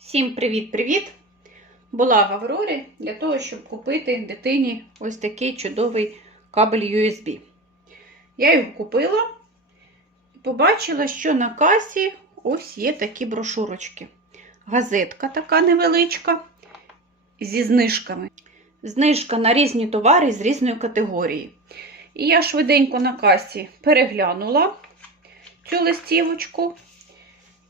Всім привіт-привіт! Була в Аврорі для того, щоб купити дитині ось такий чудовий кабель USB. Я його купила і побачила, що на касі ось є такі брошурочки. Газетка така невеличка зі знижками. Знижка на різні товари з різної категорії. І я швиденько на касі переглянула цю листівочку.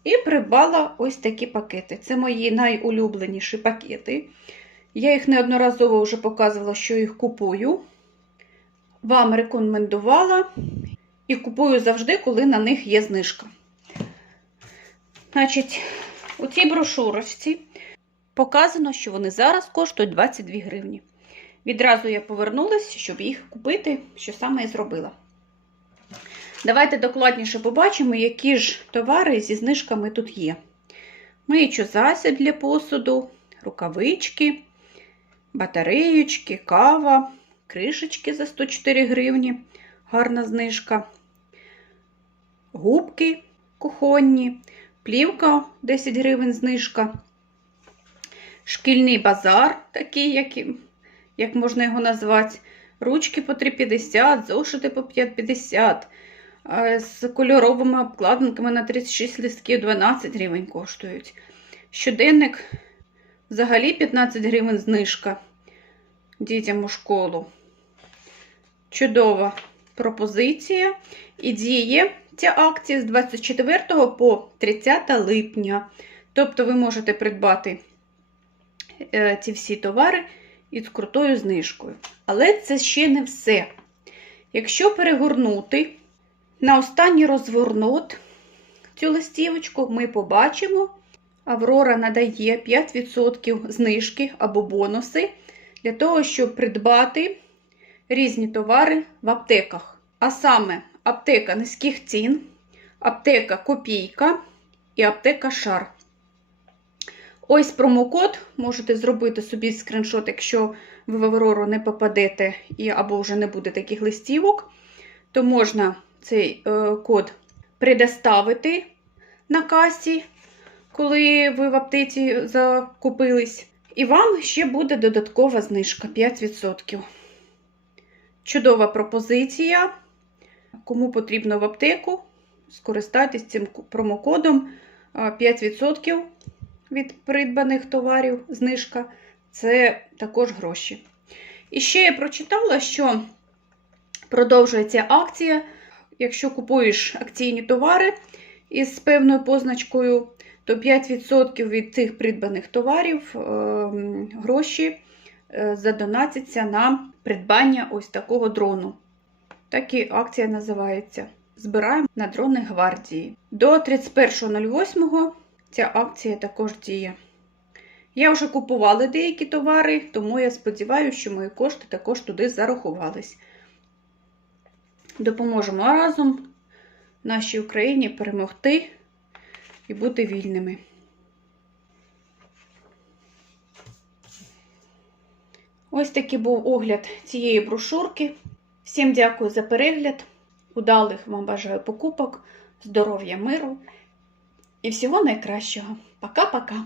І придбала ось такі пакети. Це мої найулюбленіші пакети. Я їх неодноразово вже показувала, що їх купую. Вам рекомендувала і купую завжди, коли на них є знижка. Значить, у цій брошурочці показано, що вони зараз коштують 22 гривні. Відразу я повернулася, щоб їх купити, що саме і зробила. Давайте докладніше побачимо, які ж товари зі знижками тут є. Миючий засіб для посуду, рукавички, батареючки, кава, кришечки за 104 гривні, гарна знижка, губки кухонні, плівка 10 гривень знижка, шкільний базар, такий, як, як можна його назвати, ручки по 3,50, зошити по 5,50 з кольоровими обкладинками на 36 листків 12 гривень коштують. Щоденник взагалі 15 гривень знижка дітям у школу. Чудова пропозиція. І діє ця акція з 24 по 30 липня. Тобто ви можете придбати е, ці всі товари із крутою знижкою. Але це ще не все. Якщо перегорнути на останній розворнут цю листівочку ми побачимо, Аврора надає 5% знижки або бонуси для того, щоб придбати різні товари в аптеках. А саме аптека низьких цін, аптека Копійка і аптека Шар. Ось промокод, можете зробити собі скріншот, якщо ви в Аврору не попадете і або вже не буде таких листівок, то можна цей е, код предоставити на касі, коли ви в аптеці закупились. І вам ще буде додаткова знижка 5%. Чудова пропозиція. Кому потрібно в аптеку, скористайтесь цим промокодом 5% від придбаних товарів знижка. Це також гроші. І ще я прочитала, що продовжується акція. Якщо купуєш акційні товари із певною позначкою, то 5% від цих придбаних товарів гроші задонатяться на придбання ось такого дрону. Так і акція називається. Збираємо на дрони гвардії. До 31.08 ця акція також діє. Я вже купувала деякі товари, тому я сподіваюся, що мої кошти також туди зарахувались. Допоможемо разом нашій Україні перемогти і бути вільними. Ось такий був огляд цієї брошурки. Всім дякую за перегляд. Удалих вам бажаю покупок, здоров'я, миру і всього найкращого. Пока-пока!